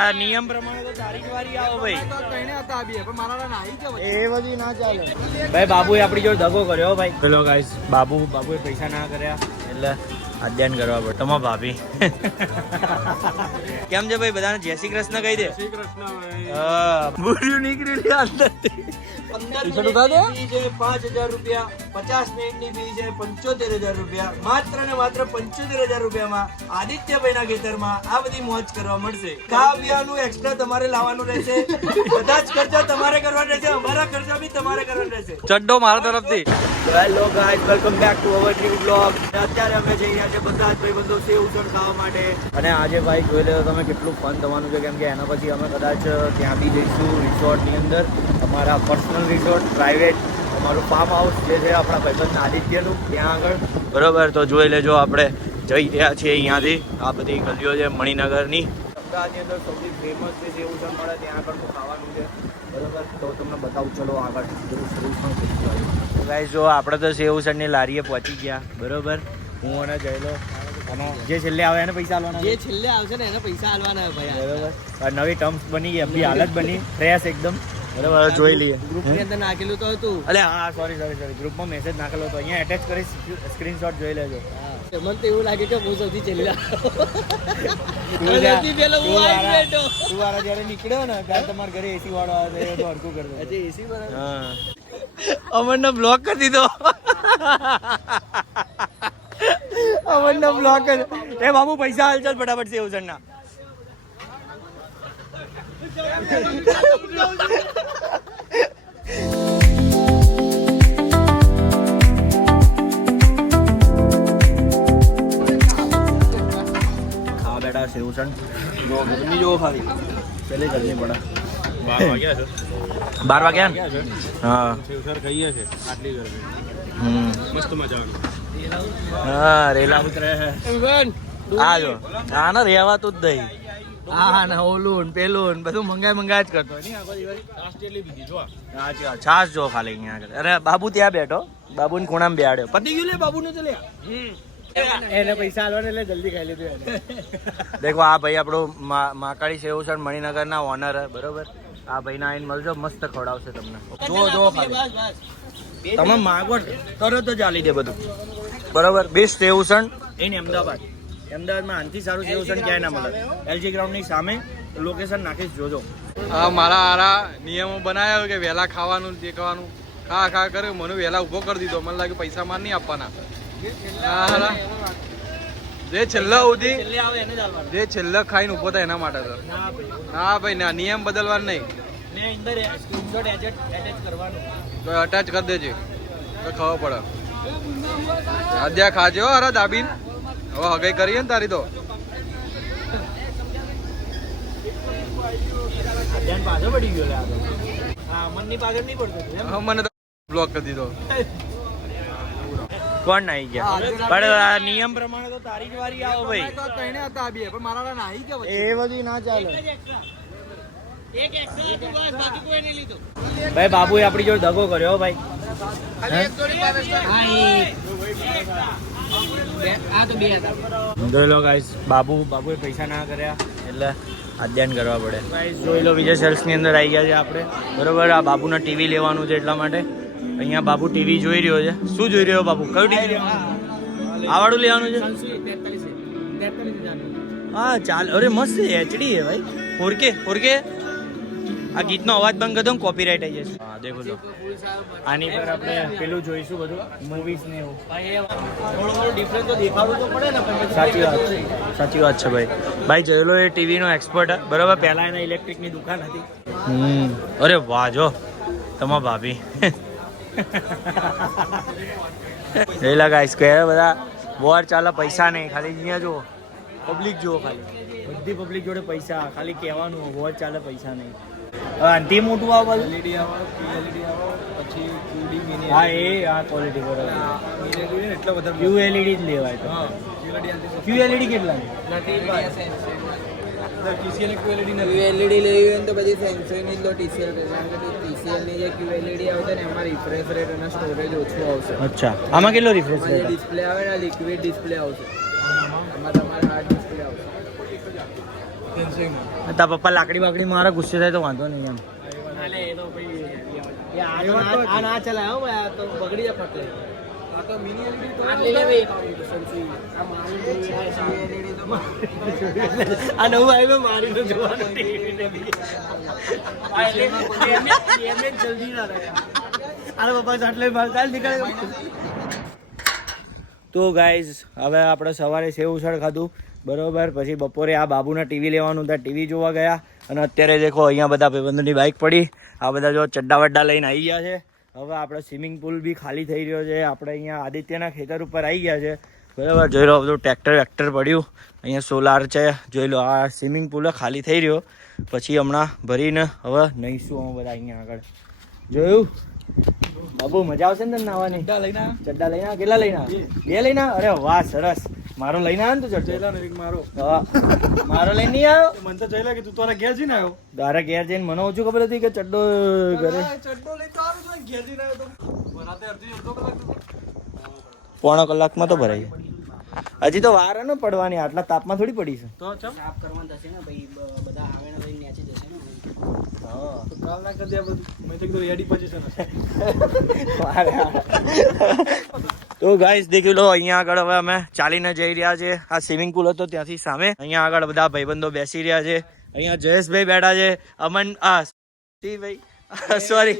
આ નિયમ પ્રમાણે તો તારીખ વારી આવો ભાઈ. એ બધી ના ચાલે ભાઈ. બાબુએ આપણી જોડે દગો કર્યો ભાઈ. ચલો ગાઈસ, બાબુએ પૈસા ના કર્યા એટલે અધ્યયન કરવા પડે. તમારા ભાભી કેમ છે ભાઈ? બધાને જય શ્રી કૃષ્ણ કહી દે. શ્રી કૃષ્ણ. બુર્યું નીકળી અંદર 5,000 રૂપિયા, 50 મિનિટની ફી છે 75,000 રૂપિયા. માત્ર ને માત્ર 75,000 રૂપિયામાં આદિત્યભાઈ ના ખેતરમાં આ બધી મોજ કરવા મળશે. કાવ્યાનું એક્સ્ટ્રા તમારે લાવવાનું રહેશે. બધા જ ખર્ચા તમારે કરવાના રહેશે. અમારા ખર્ચા બી તમારે કરવાના રહેશે. ચડ્ડો મારા તરફથી. Hello guys, welcome back to our new blog. અત્યારે અમે જઈ રહ્યા છે બધા જ ભાઈબંધો સેવ ઉસળ ખાવા માટે. અને આજે ભાઈ જોઈ લો તમે કેટલું ફન થવાનું છે, કેમ કે એના પછી અમે કદાચ ત્યાં બી જઈશું રિસોર્ટની અંદર. અમારા પર્સનલ રિસોર્ટ, પ્રાઇવેટ અમારું ફાર્મ હાઉસ જે છે આપણા ભાઈબંધ આદિત્યનું, ત્યાં આગળ. બરોબર, તો જોઈ લેજો. આપણે જઈ રહ્યા છીએ અહીંયાથી. આ બધી ગલીઓ છે મણિનગરની. અમદાવાદની અંદર સૌથી ફેમસ જે સેવ ઉસળ મળે ત્યાં આગળ ખાવાનું છે. બરોબર, તો તમને બતાવું. ચલો આગળ. ગાઈસ જો આપણે તો સેવ ઉસળની લારીએ પહોંચી ગયા. બરોબર, હું અને જયલો અને જે છેલ્લે આવે એને પૈસા આલવાના. જે છેલ્લે આવશે ને એને પૈસા આલવાના ભાઈ. બરોબર, નવી ટર્મ્સ બની ગઈ. અભી હાલત બની ફ્રેશ એકદમ. બરાબર, જોઈ લઈએ. ગ્રુપની અંદર નાખેલું તો હતું. અલે હા, સોરી ગ્રુપમાં મેસેજ નાખેલો હતો. અહીંયા એટેચ કરી સ્ક્રીનશોટ જોઈ લેજો. મને તો એવું લાગે કે હું સૌથી છેલ્લા તું વાળા જયારે નીકળ્યો ને ત્યારે તમારા ઘરે એસી વાળો આવે તો હરકું કરી દે. એસી બરાબર. હા, અમરને બ્લોક કરી દીધો. અમરને બ્લોક કરી. એ બાબુ પૈસા હાલ ચાલ ફટાફટ છે ઉસળના. ખા બેટા સેવસણ જો ગરમી જો ખાલી ચલે ગરમી પડે. 12 વાગ્યા ને? હા, સેવસર ખાઈએ છે આટલી ગરમી. મસ્ત મજા આવે. હા, રેલા ઉતરે છે. આ જો આ ને રેવાતું જ નહીં. હા ને ઓલું પેલું બધું મંગાય જ કરતો. છાસ જો ખાલી અહીંયા આગળ. અરે બાબુ ત્યાં બેઠો, બાબુ ને ખૂણામાં બેહાડ્યો. પતી ગયું લે બાબુ ને. ચલ્યા એને પૈસા આલવાને એટલે જલ્દી ખાઈ લીધું. દેખો આ ભાઈ આપણું માકાળી સેવ ઉસળ મણિનગરના ઓનર હે. બરોબર, આ ભાઈ ના આઈને મળજો, મસ્ત ખવડાવશે તમને. જો ખાલી તમે માગો તરત જ આલી દે બધું. બરોબર, બેસ્ટ સેવ ઉસળ ઇન અમદાવાદમાં આનથી સારું સેવ ઉસળ ક્યાંય ના મળે. એલજી ગ્રાઉન્ડની સામે લોકેશન નાખીશ, જોજો. મારા હારા નિયમો બનાવ્યા કે વહેલા ખાવાનું જે ખાવાનું ખા કર્યો. મને વહેલા ઉભો કરી દીધો. મને લાગે પૈસા માર નહીં આપવાના. જે છેલ્લા સુધી જે છેલ્લા ખાઈને ઉભો થાય એના માટે તો. હા ભાઈ, ના નિયમ બદલવાનું નહીં. તો અટેચ કરી દેજે તો ખબર પડે. આદ્યા ખાજો અરે દાબીન. હવે હગાઈ કરીએ ને તારી તો. પાછો પડી ગયો. મને તો બ્લોક કરી દીધો. કોણ નાઈ ગયા? પણ નિયમ પ્રમાણે તો તારી જ વારી આવો ભાઈ. એ બધી ના ચાલે ભાઈ. બાબુએ આપણી જોડે દગો કર્યો ભાઈ. જોઈ લો ગાઈસ, બાબુએ પૈસા ના કર્યા એટલે અધ્યયન કરવા પડે. ગાઈસ જોઈ લો, વિજય સેલ્સની અંદર આવી ગયા છે આપણે. બરોબર, આ બાબુને ટીવી લેવાનું છે એટલા માટે અહીંયા બાબુ ટીવી જોઈ રહ્યો છે. શું જોઈ રહ્યો બાબુ? કયું ટીવી? આ વાળું લેવાનું છે. હા ચાલ. અરે મસ્ત છે, એચડી છે ભાઈ. 4K. આ ગીતનો અવાજ બંધ કરી દો, કોપીરાઇટ આવી જશે. હા દેખો લો, આની પર આપણે પેલું જોઈશું બધું મૂવીઝ ને એવું. થોડું ડિફરન્સ તો દેખાડવું તો પડે ને. સાચી વાત છે ભાઈ. ભાઈ જોયેલો એ ટીવીનો એક્સપર્ટ. બરાબર, પહેલા એના ઇલેક્ટ્રિકની દુકાન હતી. અરે વાહ, જો તમારા ભાભી એલા ગાઈસ કે બધા વોર ચાલે, પૈસા નહીં. ખાલી અહીંયા જુઓ, પબ્લિક જુઓ, ખાલી બધી પબ્લિક જોડે પૈસા. ખાલી કહેવાનું વોર ચાલે, પૈસા નહીં. અંતિ મોટું આવે LED આવે, LED આવે, પછી QD મિની. હા, એ આ ક્વોલિટી બરાબર. એટલા બધા QLED જ લેવાય તો. QLED કેટલા? QLED લેવી હોય તો પછી સેમસંગની લો, TCL ની જે QLED આવશે ને એમાં રિફ્રેશ રેટ અને સ્ટોરેજ ઓછું આવશે. અચ્છા, આમાં કેટલો રિફ્રેશ રેટ? ડિસ્પ્લે આવે ને લિક્વિડ ડિસ્પ્લે આવશે. આમાં તમારે હાર્ડ ડિસ્પ્લે આવશે. તારા પપ્પા લાકડી બાકડી મારે ગુસ્સે થાય તો વાંધો નહીં એમ આ ના ચલાય હો ભાઈ, આ તો બગડી જાય ફટે. આ નવું આવ્યું મારી તો જોવાનું જલ્દી ના રહે. અરે પપ્પા ચાટલે ચાલ નીકળે. તો ગાઈઝ હવે આપણે સવારે સેવ ઉસળ ખાધું બરોબર, પછી બપોરે આ બાબુના ટીવી લેવાનું હતા, ટીવી જોવા ગયા, અને અત્યારે દેખો અહીંયા બધા ભાઈબંધોની બાઇક પડી, આ બધા જો ચડ્ડા વડ્ડા લઈને આવી ગયા છે. હવે આપણે સ્વિમિંગ પુલ બી ખાલી થઈ રહ્યો છે, આપણે અહીંયા આદિત્યના ખેતર ઉપર આવી ગયા છે બરાબર. જોઈ લો બધું ટ્રેક્ટર વેક્ટર પડ્યું, અહીંયા સોલાર છે, જોઈ લો આ સ્વિમિંગ પુલ ખાલી થઈ રહ્યો. પછી હમણાં ભરીને હવે નહીશું અમે બધા અહીંયા આગળ. જોયું બાબુ મજા આવશે ને તને નાવાની? ચડ્ડા લઈને કેટલા લઈને આવે? 2 લઈને આવે? અરે વાહ સરસ. મારો લઈને આવે ને તું ચડ્ડો? મારો મારો લઈને નહીં આવ્યો? મને તો જોઈ કે તું તારા ઘેર જઈને આવ્યો. તારા ઘેર જઈને મને ઓછું ખબર હતી કે ચડ્ડો ઘરે ચડ્ડો લઈ તો આવ્યો છું, ઘેર જઈને આવ્યો તો બનાતે અડધો કલાક પોણો કલાકમાં તો ભરાઈ જાય. હજી તો વાર ને પડવાની, આટલા તાપમાં થોડી પડી છે. તો ચમ સાફ કરવાનું થશે ને ભાઈ, બધા આવે ને ભાઈ નેચી જશે ને. હા તો કાલ ના કરી દે બધું. મેં તો કીધું રેડી પોઝિશન હશે. તો ગાઈસ દેખી લો અહીંયા આગળ હવે અમે ચાલીને જઈ રહ્યા છે. આ સ્વિમિંગ પુલ હતો ત્યાંથી સામે. અહીંયા આગળ બધા ભાઈબંધો બેસી રહ્યા છે. અહીંયા જયેશભાઈ બેઠા છે, અમન ભાઈ સોરી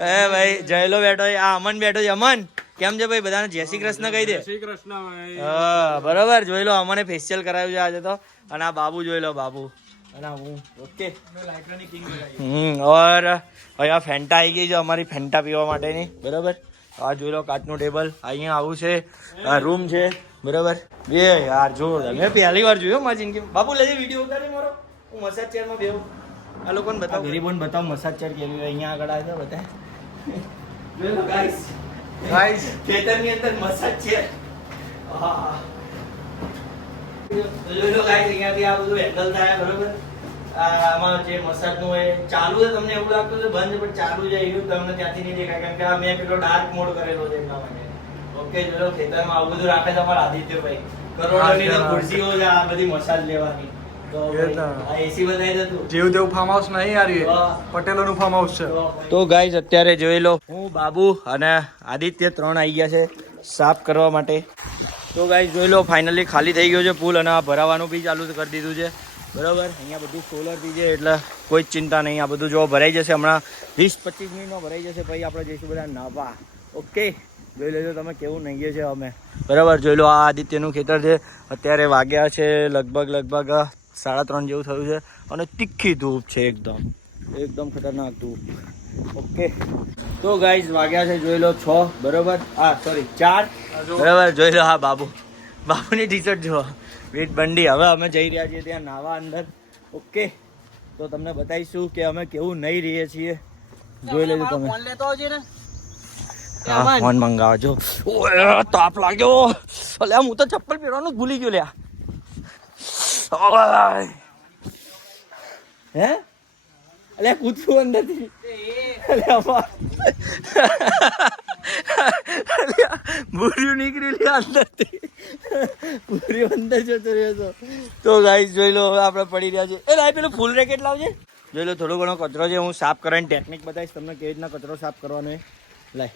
હે ભાઈ જયલો બેઠો છે, આ અમન બેઠો છે. અમન કેમ છે ભાઈ? બધાને જય શ્રી કૃષ્ણ કહી દે. શ્રી કૃષ્ણ. હા બરોબર. જોઈ લો અમને ફેશિયલ કરાવ્યું છે આજે તો, અને આ બાબુ જોઈ લો, બાબુ અને હું. ઓકે ઓર અહીંયા ફેન્ટા આવી ગઈ છે અમારી, ફેન્ટા પીવા માટેની બરોબર. આ જોઈ લો કાચનું ટેબલ, અહીંયા આવું છે, આ રૂમ છે બરોબર. બે યાર જોરદાર, મેં પહેલી વાર જોયો મારી જિંદગી. બાબુ લેજે વિડીયો ઉતારે મારો, હું મસાજ ચેરમાં બેહું. આ લોકોને બતાવ, ગરીબોને બતાવ મસાજ ચેર કેવી હોય. અહીંયા આગળ આવે છે બધા. જોઈ લો ગાઈસ, ખેતરની અંદર મસાજ ચેર. જોઈ લો ગાઈસ, અહીંયાથી આ બધું હેન્ડલ થાય બરોબર. આમાં જે મસાજનું હોય ચાલુ છે, તમને એવું લાગતું છે બંધ, પણ ચાલુ છે એવું તમને ત્યાંથી નહીં દેખાય, કેમ કે આ મેં પેલો ડાર્ક મોડ કરેલો છે એટલા માટે. ઓકે જોઈ લો ખેતરમાં આવું બધું રાખે તમારા આદિત્યભાઈ. કરોડોની તો ખુરશીઓ છે આ બધી મસાજ લેવાની. તો આ એસી બધાય હતું. જેવું તેવું ફાર્મ હાઉસ નહીં યાર, એ પટેલોનું ફાર્મ હાઉસ છે. તો ગાઈઝ અત્યારે જોઈ લો હું, બાબુ અને આદિત્ય 3 આવી ગયા છે સાફ કરવા માટે. તો ગાઈઝ જોઈ લો ફાઇનલી ખાલી થઈ ગયો છે પુલ, અને આ ભરાવાનું બી ચાલુ કરી દીધું છે બરોબર. અહીંયા બધું સોલર બી છે એટલે કોઈ જ ચિંતા નહીં. આ બધું જો ભરાઈ જશે હમણાં 20-25 મિનિટમાં ભરાઈ જશે. પછી આપણે જઈશું બધા નાવા. ઓકે જોઈ લેજો તમે કેવું નહીએ છે અમે બરાબર. જોઈ લો આ આદિત્યનું ખેતર છે. અત્યારે વાગ્યા છે લગભગ 3:30 જેવું થયું છે, અને તીખી ધૂપ છે, એકદમ ખતરનાક ધૂપ. ઓકે તો ગાઈઝ વાગ્યા છે જોઈ લો 6 બરોબર. સોરી 4 બરાબર. જોઈ લો હા બાબુની ટી શર્ટ જો વીટ બંડી. હવે અમે જઈ રહ્યા છીએ ત્યાં નાવા અંદર. ઓકે તો તમને બતાવીશું કે અમે કેવું નહીં રહીએ છીએ. જોઈ લેજો તમે. હા ફોન મંગાવજો. ઓય તાપ લાગ્યો. અલ્યા હું તો ચપ્પલ પહેરવાનું જ ભૂલી ગયો લ્યા. હે અલ્યા કૂદશું અંદરથી. ભૂર્યું નીકળી અંદરથી, ભૂર્યું અંદર જતો રહ્યો હતો. તો ગાઈસ જોઈ લો હવે આપણે પડી રહ્યા છે. એ લાઈ પેલું ફૂલ રેકેટ લાવજે. જોઈ લો થોડો ઘણો કચરો છે, હું સાફ કરવાની ટેકનિક બતાવીશ તમને કેવી રીતના કચરો સાફ કરવાનો છે. લાય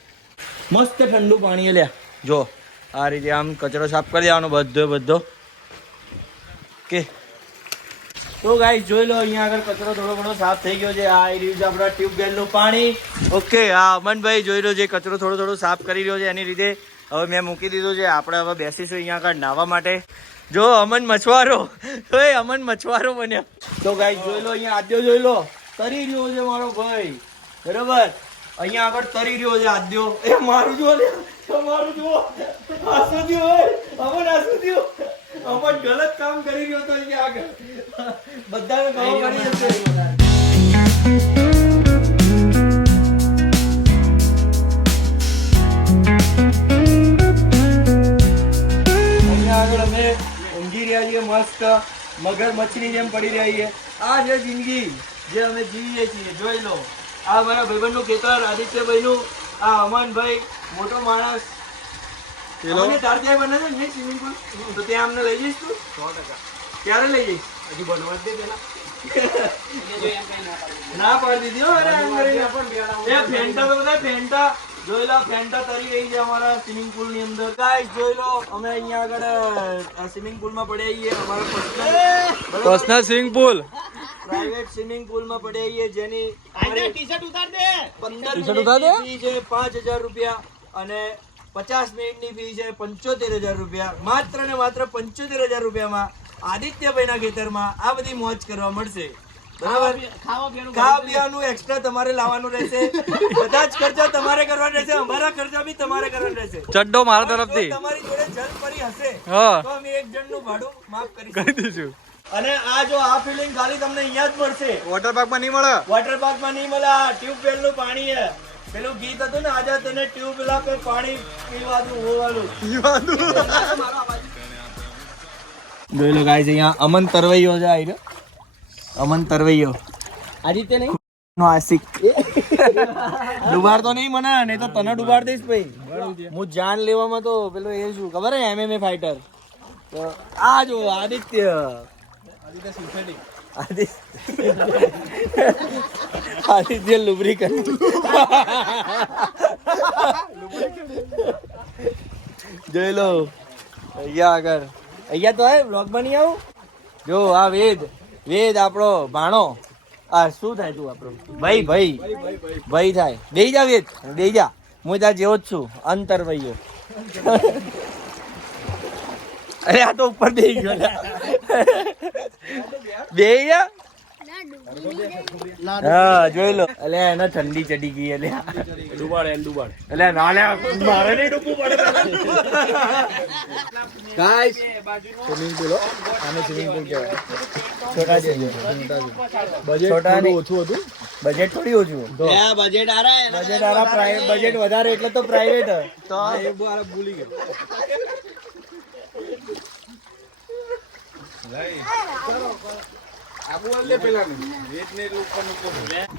મસ્ત ઠંડુ પાણી લ્યા. જો આ રીતે આમ કચરો સાફ કરી દેવાનો બધો. ઓકે તો ગાઈસ જોઈ લો અહીંયા આગળ કચરો થોડો ઘણો સાફ થઈ ગયો છે. આ આવી રહ્યું છે આપણા ટ્યુબવેલનું પાણી. ઓકે આ અમનભાઈ જોઈ લો જે કચરો થોડો સાફ કરી રહ્યો છે એની રીતે. હવે મેં મૂકી દીધું છે. આપણે હવે બેસીશું અહીંયા આગળ નાહવા માટે. જો અમન મછવારો બન્યો. તો ગાઈસ જોઈ લો અહીંયા આદ્યો જોઈ લો તરી રહ્યો છે મારો ભાઈ બરોબર. અહીંયા આગળ તરી રહ્યો છે આદ્યો. એ મારું જો લે, મારું જુઓ આસુ થયો. અમન આસુ થયો. અમન ગલત કામ કરી રહ્યો તો અહીંયા આગળ બધાને ખબર પડી જશે. અહીંયા આગળ અમે ઊંઘી રહ્યા છીએ મસ્ત મગરમચ્છની જેમ પડી રહ્યા છીએ. આ છે જિંદગી જે અમે જીવીએ છીએ. જોઈ લો આ મારા ભાઈબંધનું ખેતર, આદિત્યભાઈનું, આ અમનભાઈ મોટો માણસ. તાર ત્યાં બને છે ને સ્વિમિંગ પુલ, તો ત્યાં અમને લઈ જઈશ તું? 100%. ક્યારે લઈ જઈશ? ના પાડી દીધી હો, અરે એમ કરીને. એ ફેન્ટા તો બધા ફેન્ટા જોઈ લો, ફેન્ટા તરી રહી છે અમારા સ્વિમિંગ પુલ ની અંદર. ગાઈસ જોઈ લો, અમે અહીંયા આગળ સ્વિમિંગ પુલ માં પડ્યા છીએ. અમારા personal swimming pool. Private swimming pool માં પડ્યા છીએ, જેની ટી-શર્ટ ઉતાર દે. 15 ઉતાર દે. મિનિટની ફી છે 5000 રૂપિયા અને 50 મિનિટની ફી છે 75000 રૂપિયા. માત્ર ને માત્ર 75000 રૂપિયામાં આદિત્યભાઈના ખેતરમાં આ બધી મોજ કરવા મળશે. બરાબર? ખાવા પીવાનું એક્સ્ટ્રા તમારે લાવવાનું રહેશે. બધા જ ખર્ચા તમારે કરવાના રહેશે. અમારા ખર્ચા બી તમારે કરવાના રહેશે. ચડ્ડો મારા જો તરફથી તમારી જોડે જલપરી હશે હા તો અમે એક જણનું ભાડું માફ કરી કરીશું. દઈશું. અને આ જો આ ફિલિંગ ખાલી તમને અહીંયા જ મળશે. વોટર પાર્ક માં નહીં મળે. વોટર પાર્ક માં નહીં મળે. આ ટ્યુબવેલ નું પાણી છે. પેલું ગીત હતું ને, આજે તને ટ્યુબવેલ પે પાણી પીવાનું હોવાનું. જોઈ લો ગાઈસ, અહીંયા અમન તરવૈયો છે. આઈ રહ્યો અમન તરવૈયો. આદિત્ય નહીં નો આશિક. ડુબાડતો નહીં મને, નહીં તો તને ડુબાડ દઈશ ભાઈ. હું જાન લેવામાં તો પેલો એ શું ખબર હે, MMA ફાઈટર. તો આ જો આદિત્ય. આદિત્ય લુબ્રિકન્ટ. જોઈ લો અહીંયા આગળ. અહીંયા તો હે બ્લોગ બની આવું. જો આ વેદ આપણો ભાણો. આ શું થાય તું આપણો ભાઈ થાય. બેહી જા વેદ, બેહી જા. હું ત્યાં જેવો જ છું, અંતર ભાઈઓ. અરે આ તો ઉપર બેહી ગયો. બેહી જા. હા જોઈ લો. એટલે એને ઠંડી ચડી ગઈ. એટલે એટલે ના લે, મારે નહીં ડૂબવું પડે. ગાઈસ સ્વિમિંગ પુલ આને સ્વિમિંગ પુલ કહેવાય. છોટા છે. બજેટ થોડું ઓછું હતું. બજેટ થોડી ઓછું. બજેટ વધારે એટલે તો પ્રાઇવેટ. તો ભૂલી ગયો.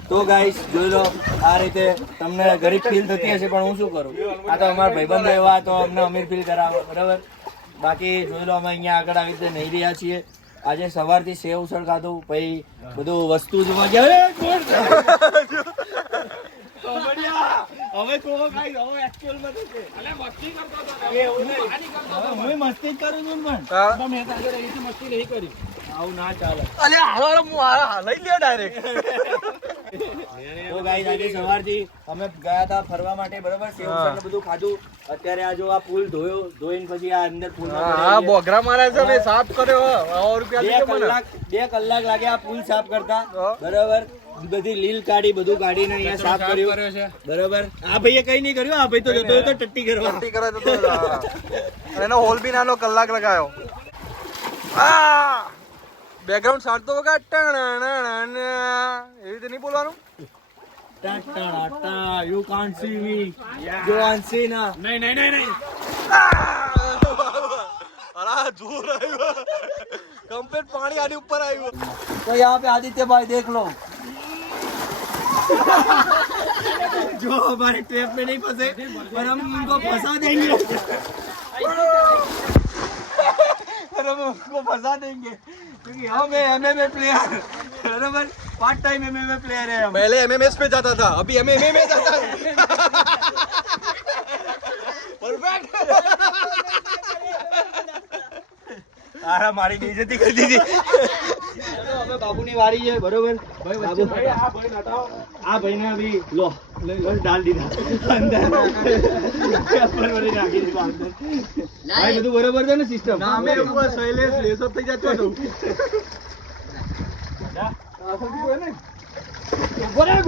તો ગાઈસ જોઈ લો, આ રીતે તમને ગરીબ ફીલ થતી હશે, પણ હું શું કરું, આ તો અમારા ભાઈબંધો એવા તો અમને અમીર ફીલ કરાવે. બરાબર? બાકી જોઈ લો, અમે અહીંયા આગળ આવી રીતે નહીં રહ્યા છીએ. આજે સવારથી સેવ ઉસળ ખાધું, પછી બધું વસ્તુ જોવા ગયા. મસ્તી કરું છું પણ આવું ના ચાલે. તો ગાઈસ આજે સવારથી અમે ગયા હતા ફરવા માટે. બરાબર? સેવ ઉસળ ને બધું ખાધું. અત્યારે આ જો આ પુલ ધોઈને પછી આ અંદર પુલ બોગરા મારા છે, મેં સાફ કર્યો. 2 કલાક લાગે આ પુલ સાફ કરતા. બરાબર? બધી લીલ કાઢી, બધું કાઢીને અહીંયા સાફ કર્યું છે. બરાબર? આ ભાઈએ કઈ નહીં કર્યું. આ ભાઈ તો જતો હતો ટટ્ટી કરવા. એનો હોલ બી નાનો કલાક લગાયો. બેકગ્રાઉન્ડ સારતો વગર એવી રીતે નહીં બોલવાનું. You can't see me. You can't see na. નહીં. અરે જોર આવ્યો. કમ્પ્લીટ પાણી આની ઉપર આવ્યું. तो यहाँ पे आदित्य भाई देख लो. जो हमारे ट्रैप में नहीं फंसे, पर हम उनको फंसा देंगे. क्योंकि हम MMA प्लेयर. बराबर? पार्ट टाइम MMA प्लेयर है हम. पहले MMS पे जाता था, अभी MMA में जाता है. परफेक्ट. તારા મારી બેઇજ્જતી કરી દીધી. હવે બાબુની વારી છે. બરોબર? બાબુ આ ભાઈને અભી લો બસ ડાલ દીધા અંદર. નાખી દીધા અંદર. ભાઈ બધું બરોબર છે ને સિસ્ટમ? નામે ઉપર શૈલેષ લેસો થઈ જતો હતો.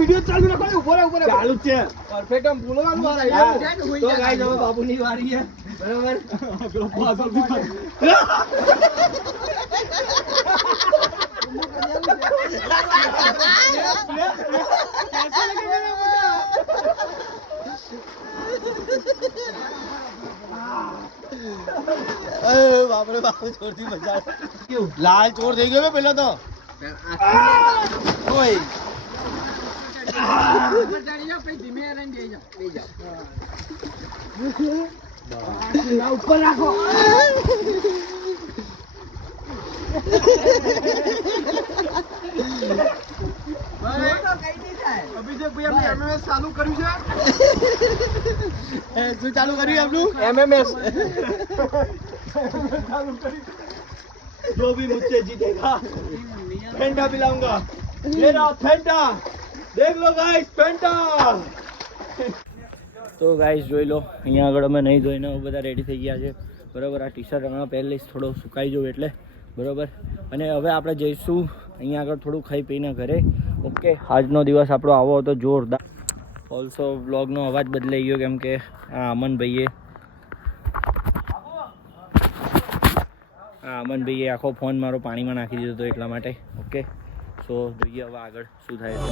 વિડિયો ચાલુ રાખો ને. ઉપર ચાલુ જ છે. પરફેક્ટ આમ બોલવાનું આ રહ્યું. તો ગાઈસ હવે બાબુની વારી છે. બરોબર? બાપરે બાપ, ચોરથી મજા આવે. લાલ ચોર થઈ ગયો પેલો તો. ઓય ઉપર રાખો. અભિષેક ભાઈ આપણે MMS ચાલુ કર્યું છે. શું ચાલુ કર્યું આપણું? MMS चालू करी. जो भी मुझसे जीतेगा फेंटा पिलाऊंगा. ये रहा फेंटा. देख लो गाइस फेंटा. તો ગાઈસ જોઈ લો, અહીંયા આગળ અમે નહીં ધોઈને બધા રેડી થઈ ગયા છે બરાબર. આ ટી શર્ટ હમણાં પહેરી લઈશ, થોડો સુકાઈ જવું એટલે બરાબર. અને હવે આપણે જઈશું અહીંયા આગળ થોડું ખાઈ પીને ઘરે. ઓકે, આજનો દિવસ આપણો આવો હતો જોરદાર. ઓલ્સો વ્લોગનો અવાજ બદલાઈ ગયો કેમ કે અમનભાઈએ આખો ફોન મારો પાણીમાં નાખી દીધો હતો એટલા માટે. ઓકે, સો જોઈએ હવે આગળ શું થાય છે.